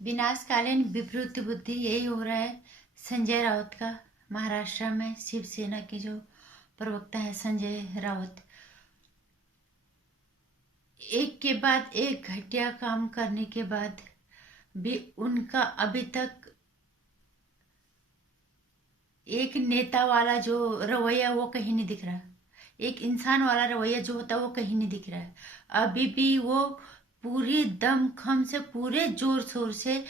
विनाशकालीन विपरीत बुद्धि यही हो रहा है संजय राउत का। महाराष्ट्र में शिवसेना के जो प्रवक्ता है संजय राउत, एक के बाद एक घटिया काम करने के बाद भी उनका अभी तक एक नेता वाला जो रवैया वो कहीं नहीं दिख रहा। एक इंसान वाला रवैया जो होता है वो कहीं नहीं दिख रहा है। अभी भी वो पूरी दमखम से पूरे जोर शोर से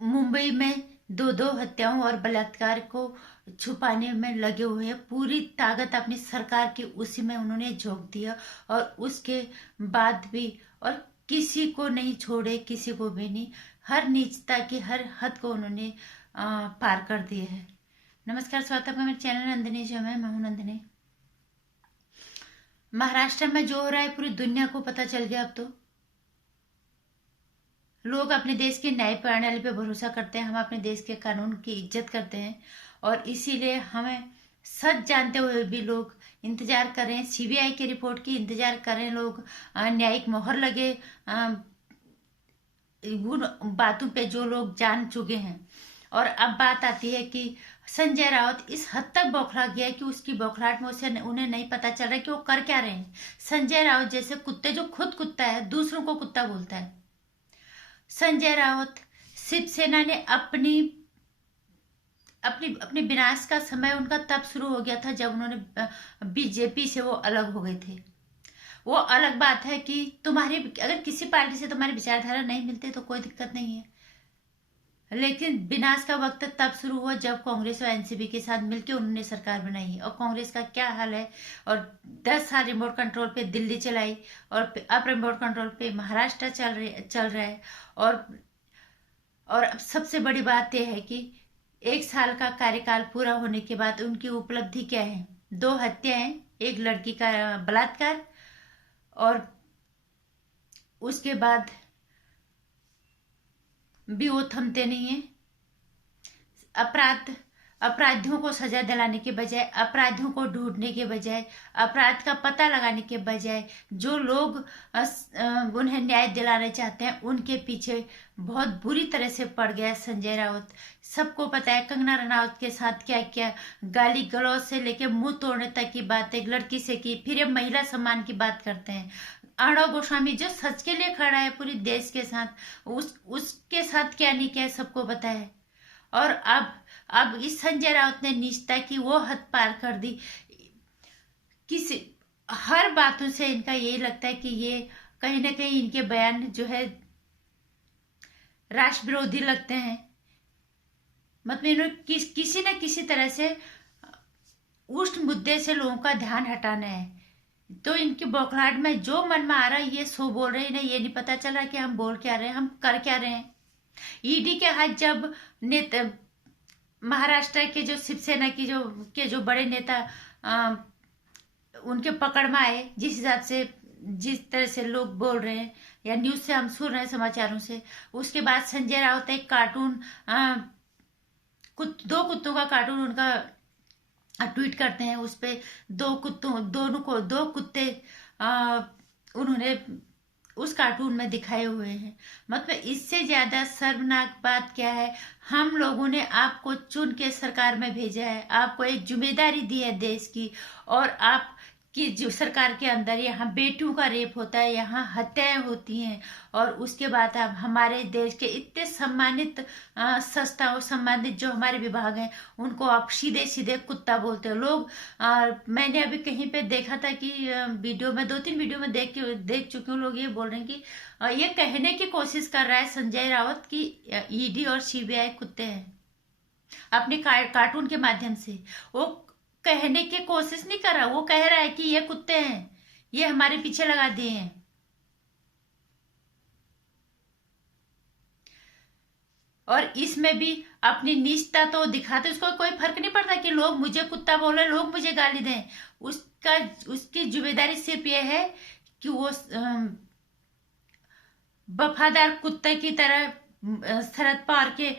मुंबई में दो दो हत्याओं और बलात्कार को छुपाने में लगे हुए हैं। पूरी ताकत अपनी सरकार की उसी में उन्होंने झोंक दिया और उसके बाद भी और किसी को नहीं छोड़े, किसी को भी नहीं। हर नीचता की हर हद को उन्होंने पार कर दिया है। नमस्कार, स्वागत है आपका मेरे चैनल नंदिनी जो मैं हूं नंदिनी। महाराष्ट्र में जो हो रहा है पूरी दुनिया को पता चल गया। अब तो लोग अपने देश की न्याय प्रणाली पे भरोसा करते हैं। हम अपने देश के कानून की इज्जत करते हैं और इसीलिए हमें सच जानते हुए भी लोग इंतजार कर रहे हैं। सीबीआई की रिपोर्ट की इंतजार कर रहे हैं लोग। न्यायिक मोहर लगे उन बातों पे जो लोग जान चुके हैं। और अब बात आती है कि संजय राउत इस हद तक बौखला गया है कि उसकी बौखलाहट में उसे उन्हें नहीं पता चल रहा है कि वो कर क्या रहे हैं। संजय राउत जैसे कुत्ते जो खुद कुत्ता है दूसरों को कुत्ता बोलता है। संजय राउत, शिवसेना ने अपनी अपनी अपने विनाश का समय उनका तब शुरू हो गया था जब उन्होंने बीजेपी से वो अलग हो गए थे। वो अलग बात है कि तुम्हारी अगर किसी पार्टी से तुम्हारी विचारधारा नहीं मिलती तो कोई दिक्कत नहीं है, लेकिन विनाश का वक्त तब शुरू हुआ जब कांग्रेस और एनसीपी के साथ मिलकर उन्होंने सरकार बनाई है। और कांग्रेस का क्या हाल है। और 10 साल रिमोट कंट्रोल पे दिल्ली चलाई और अब रिमोट कंट्रोल पे महाराष्ट्र चल रहा है। और अब सबसे बड़ी बात यह है कि 1 साल का कार्यकाल पूरा होने के बाद उनकी उपलब्धि क्या है। 2 हत्याएं, एक लड़की का बलात्कार और उसके बाद भी वो थमते नहीं है। अपराधियों को सजा दिलाने के बजाय, अपराधियों को ढूंढने के बजाय, अपराध का पता लगाने के बजाय जो लोग उन्हें न्याय दिलाना चाहते हैं उनके पीछे बहुत बुरी तरह से पड़ गया संजय राउत। सबको पता है कंगना रनावत के साथ क्या क्या गाली गलौज से लेके मुंह तोड़ने तक की बात एक लड़की से की। फिर ये महिला सम्मान की बात करते हैं। अर्णव गोस्वामी जो सच के लिए खड़ा है पूरे देश के साथ, उसके साथ क्या नहीं क्या सबको पता है। और अब इस संजय राउत ने निष्ठा की वो हद पार कर दी। किसी हर बातों से इनका यही लगता है कि ये कहीं ना कहीं इनके बयान जो है राष्ट्र विरोधी लगते हैं। मतलब इन्होंने किसी न किसी तरह से उस मुद्दे से लोगों का ध्यान हटाना है। तो इनकी बौखलाहट में जो मन में आ रहा है ये सो बोल रहे हैं। इन्हें ये नहीं पता चल रहा कि हम बोल क्या रहे हैं, हम कर क्या रहे हैं। ईडी के हाथ जब नेता महाराष्ट्र के जो शिवसेना की जो बड़े नेता उनके पकड़ में आए, जिस हिसाब से जिस तरह से लोग बोल रहे हैं या न्यूज से हम सुन रहे हैं समाचारों से, उसके बाद संजय राउत एक कार्टून 2 कुत्तों का कार्टून उनका ट्वीट करते हैं। उस पे 2 कुत्ते उन्होंने उस कार्टून में दिखाए हुए हैं। मतलब इससे ज्यादा शर्मनाक बात क्या है। हम लोगों ने आपको चुन के सरकार में भेजा है, आपको एक जिम्मेदारी दी है देश की, और आप कि जो सरकार के अंदर यहाँ बेटियों का रेप होता है, यहाँ हत्याएं होती हैं, और उसके बाद अब हमारे देश के इतने सम्मानित संस्थाओं संबंधित जो हमारे विभाग हैं उनको आप सीधे सीधे कुत्ता बोलते हो लोग। मैंने अभी कहीं पे देखा था कि वीडियो में 2-3 वीडियो में देख चुकी हूँ। लोग ये बोल रहे हैं कि ये कहने की कोशिश कर रहा है संजय राउत की ईडी और सीबीआई कुत्ते हैं। अपने कार्टून के माध्यम से वो कहने की कोशिश नहीं कर रहा, वो कह रहा है कि ये कुत्ते हैं, ये हमारे पीछे लगा दिए हैं। और इसमें भी अपनी निष्ठा तो दिखाते, उसको कोई फर्क नहीं पड़ता कि लोग मुझे कुत्ता बोले, लोग मुझे गाली दें। उसकी जिम्मेदारी सिर्फ ये है कि वो वफादार कुत्ते की तरह शरद पवार के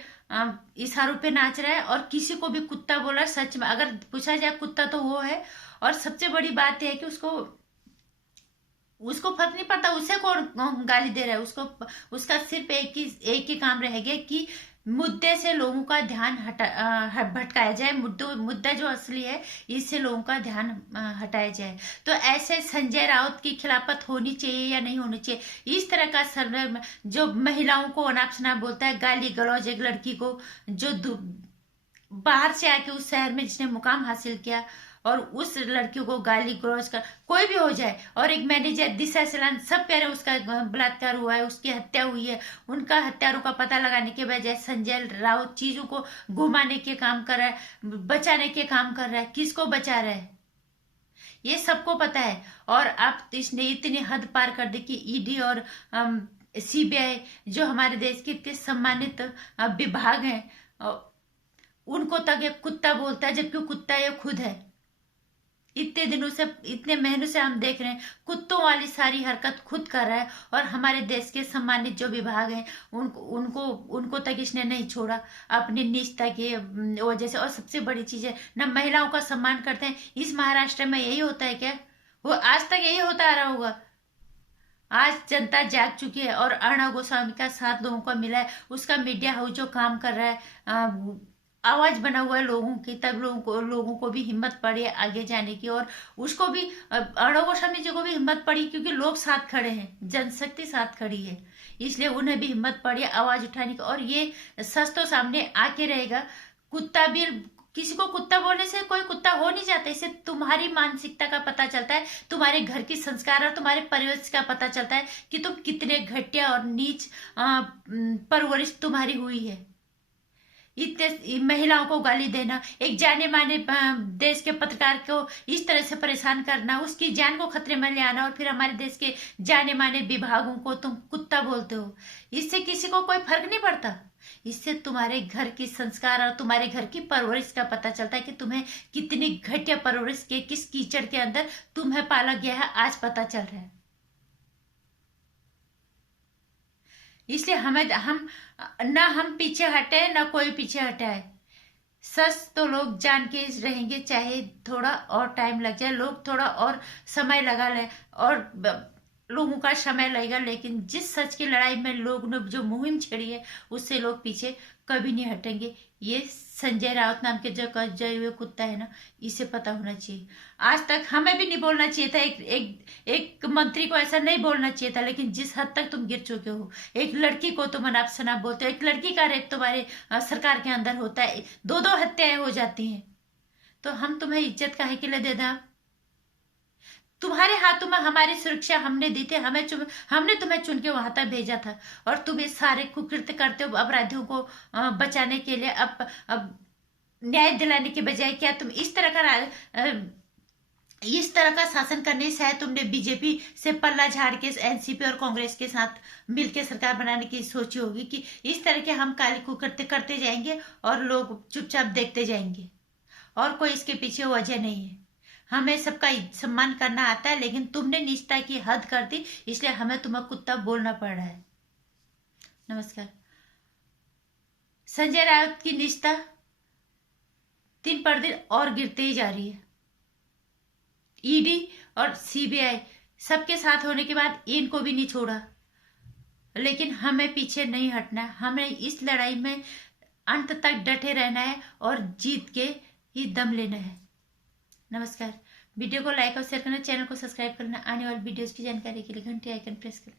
इशारों पे नाच रहा है और किसी को भी कुत्ता बोला। सच में अगर पूछा जाए कुत्ता तो वो है। और सबसे बड़ी बात यह है कि उसको उसको फर्क नहीं पड़ता उसे कौन गाली दे रहा है उसको। उसका सिर्फ एक ही काम रह गया कि मुद्दे से लोगों का ध्यान भटकाया जाए। मुद्दा जो असली है, इससे लोगों का ध्यान हटाया जाए। तो ऐसे संजय राउत की खिलाफत होनी चाहिए या नहीं होनी चाहिए? इस तरह का सर्वे जो महिलाओं को अनाप शनाप बोलता है, गाली गलौज, एक लड़की को जो बाहर से आके उस शहर में जिसने मुकाम हासिल किया, और उस लड़की को गाली गलौज कर, कोई भी हो जाए, और एक मैनेजर दिशा सलान, सब कह रहे हैं उसका बलात्कार हुआ है, उसकी हत्या हुई है। उनका हत्यारों का पता लगाने के बजाय संजय राउत चीजों को घुमाने के काम कर रहा है, बचाने के काम कर रहा है। किसको बचा रहा है ये सबको पता है। और अब इसने इतनी हद पार कर दी कि ईडी और सीबीआई, जो हमारे देश के इतने सम्मानित विभाग हैं, उनको तक एक कुत्ता बोलता है, जबकि कुत्ता ये खुद है। इतने दिनों से, इतने महीनों से हम देख रहे हैं कुत्तों वाली सारी हरकत खुद कर रहा है। और हमारे देश के सम्मानित जो विभाग हैं, उनको उनको उनको तक इसने नहीं छोड़ा अपनी निजता की वजह से। और सबसे बड़ी चीज है ना, महिलाओं का सम्मान करते हैं। इस महाराष्ट्र में यही होता है क्या? वो आज तक यही होता आ रहा होगा? आज जनता जाग चुकी है और अर्णव गोस्वामी का साथ लोगों को मिला है। उसका मीडिया हाउस जो काम कर रहा है, आवाज बना हुआ है लोगों की, तब लोगों को भी हिम्मत पड़ी आगे जाने की। और उसको भी, अर्णव गोस्वामी जी को भी हिम्मत पड़ी, क्योंकि लोग साथ खड़े हैं, जनशक्ति साथ खड़ी है, इसलिए उन्हें भी हिम्मत पड़ी आवाज उठाने की। और ये सच तो सामने आके रहेगा। कुत्ता भी, किसी को कुत्ता बोलने से कोई कुत्ता हो नहीं जाता। इससे तुम्हारी मानसिकता का पता चलता है, तुम्हारे घर की संस्कार और तुम्हारे परिवेश का पता चलता है कि तुम कितने घटिया और नीच परवरिश तुम्हारी हुई है। इतने महिलाओं को गाली देना, एक जाने माने देश के पत्रकार को इस तरह से परेशान करना, उसकी जान को खतरे में ले आना, और फिर हमारे देश के जाने माने विभागों को तुम कुत्ता बोलते हो। इससे किसी को कोई फर्क नहीं पड़ता। इससे तुम्हारे घर की संस्कार और तुम्हारे घर की परवरिश का पता चलता है कि तुम्हें कितनी घटिया परवरिश के, किस कीचड़ के अंदर तुम्हें पाला गया है, आज पता चल रहा है। इसलिए हम पीछे हटे, ना कोई पीछे हटा है। सच तो लोग जान के रहेंगे, चाहे थोड़ा और टाइम लग जाए, लोग थोड़ा और समय लगा ले, और लोगों का समय लगेगा, लेकिन जिस सच की लड़ाई में लोग ने जो मुहिम छेड़ी है, उससे लोग पीछे कभी नहीं हटेंगे। ये संजय राउत नाम के जो जय हुए कुत्ता है ना, इसे पता होना चाहिए। आज तक हमें भी नहीं बोलना चाहिए था, एक मंत्री को ऐसा नहीं बोलना चाहिए था, लेकिन जिस हद तक तुम गिर चुके हो, एक लड़की को तुम अनाप शनाप बोलते हो, एक लड़की का रेप तुम्हारे सरकार के अंदर होता है, दो दो हत्याएं हो जाती हैं, तो हम तुम्हें इज्जत काहे के लिए दे दें? तुम्हारे हाथों में हमारी सुरक्षा हमने दी थी, हमने तुम्हें चुन के वहां तक भेजा था, और तुम इस सारे कुकृत्य करते हो अपराधियों को बचाने के लिए। अब न्याय दिलाने के बजाय क्या तुम इस तरह का शासन करने से तुमने बीजेपी से पल्ला झाड़ के एनसीपी और कांग्रेस के साथ मिलकर सरकार बनाने की सोची होगी कि इस तरह के हम काले कुकृत्य करते जाएंगे और लोग चुपचाप देखते जाएंगे, और कोई इसके पीछे वजह नहीं है। हमें सबका सम्मान करना आता है, लेकिन तुमने निजता की हद कर दी, इसलिए हमें तुम्हें कुत्ता बोलना पड़ रहा है। नमस्कार। संजय राउत की निजता दिन पर दिन और गिरते ही जा रही है। ईडी और सीबीआई सबके साथ होने के बाद इनको भी नहीं छोड़ा, लेकिन हमें पीछे नहीं हटना है। हमें इस लड़ाई में अंत तक डटे रहना है और जीत के ही दम लेना है। नमस्कार। वीडियो को लाइक और शेयर करना, चैनल को सब्सक्राइब करना, आने वाली वीडियोस की जानकारी के लिए घंटी आइकन प्रेस करना।